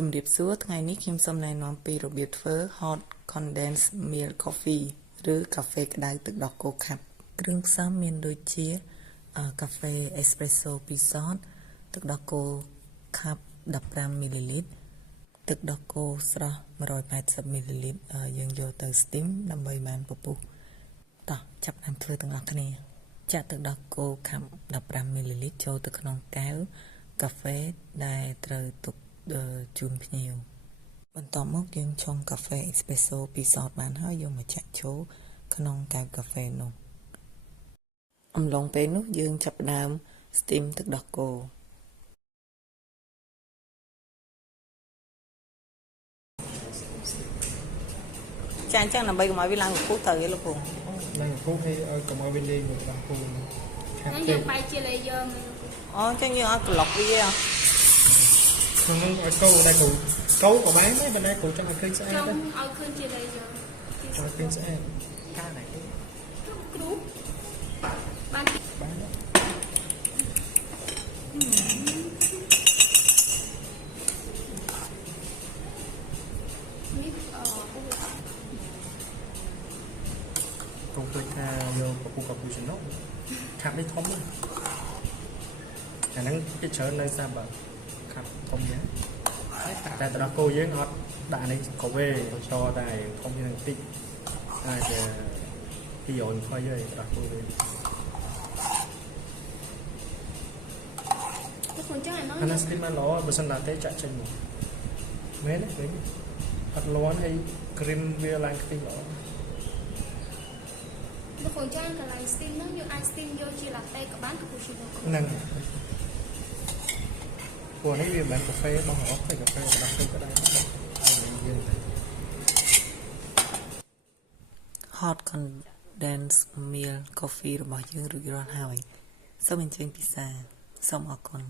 ជំរាបសួរថ្ងៃនេះខ្ញុំសូមណែនាំពីរបៀបធ្វើ hot condensed milk coffee ឬកាហ្វេក្តៅទឹកដោះគោខាប់គ្រឿងផ្សំមានដូចជាកាហ្វេ espresso 2សតទឹកដោះគោខាប់15មីលីលីត្រទឹកដោះគោស្រស់180មីលីលីត្រយើងយកទៅ steam ដើម្បីបានពពុះតោះចាប់តាមធ្វើទាំងអស់គ្នាចាក់ទឹកដោះគោខាប់15មីលីលីត្រចូលទៅក្នុងកែវកាហ្វេដែលត្រូវទុកជូនភ្ញៀវបន្ទាប់មកយើងឆុងកាហ្វេ espresso 2សតបានហើយយកមកចាក់ចូលក្នុងកែវកាហ្វេនោះអំឡុងពេលនោះយើងចាប់ផ្ដើម steam ទឹកដោះគោចាអញ្ចឹងដើម្បីកុំឲ្យវាឡើងពុះទៅឯលោកពងឡើងពុះឲ្យកុំឲ្យវាលេងមកដល់ពុះហ្នឹងយើងបែកជា layer អូអញ្ចឹងយើងឲ្យប្លុកវាក្នុងនោះឲ្យកោដែរកោក៏បានដែរប៉ុន្តែគ្រូចង់ឲ្យឃើញស្អាតចង់ឲ្យឃើញជា layer ចង់ឃើញស្អាតការណាគេគ្រូបាននេះគង់ដូចថាយកពពុះកាពូឈីណូខាប់នេះធំណាស់អាហ្នឹងគេច្រើននៅសាបាខាប់ធំណាស់តែទឹកដោះគោយើងអត់ដាក់នេះក៏វេចោតែធំជាងបន្តិចអាច220ហើយទឹកដោះគោវិញទៅខ្លួនចឹងអាហ្នឹងស្ទីមបានល្អបើសិនតែទេចាក់ចេញមកមែនទេអត់លាន់ហើយគ្រីមវាឡើងខ្ទិះល្អទៅខ្លួនចឹងកន្លែង steam ហ្នឹងយើងអាច steam យកជា latte ក៏បាន cappuccino ក៏ហ្នឹងព្រោះនេះវាមិនមែនកាហ្វេរបស់អឺរ៉ុបទេកាហ្វេរបស់គេក៏ដែរយើង hot condensed milk coffee របស់យើងរួចរាល់ហើយសូមអញ្ជើញពិសាសូមអរគុណ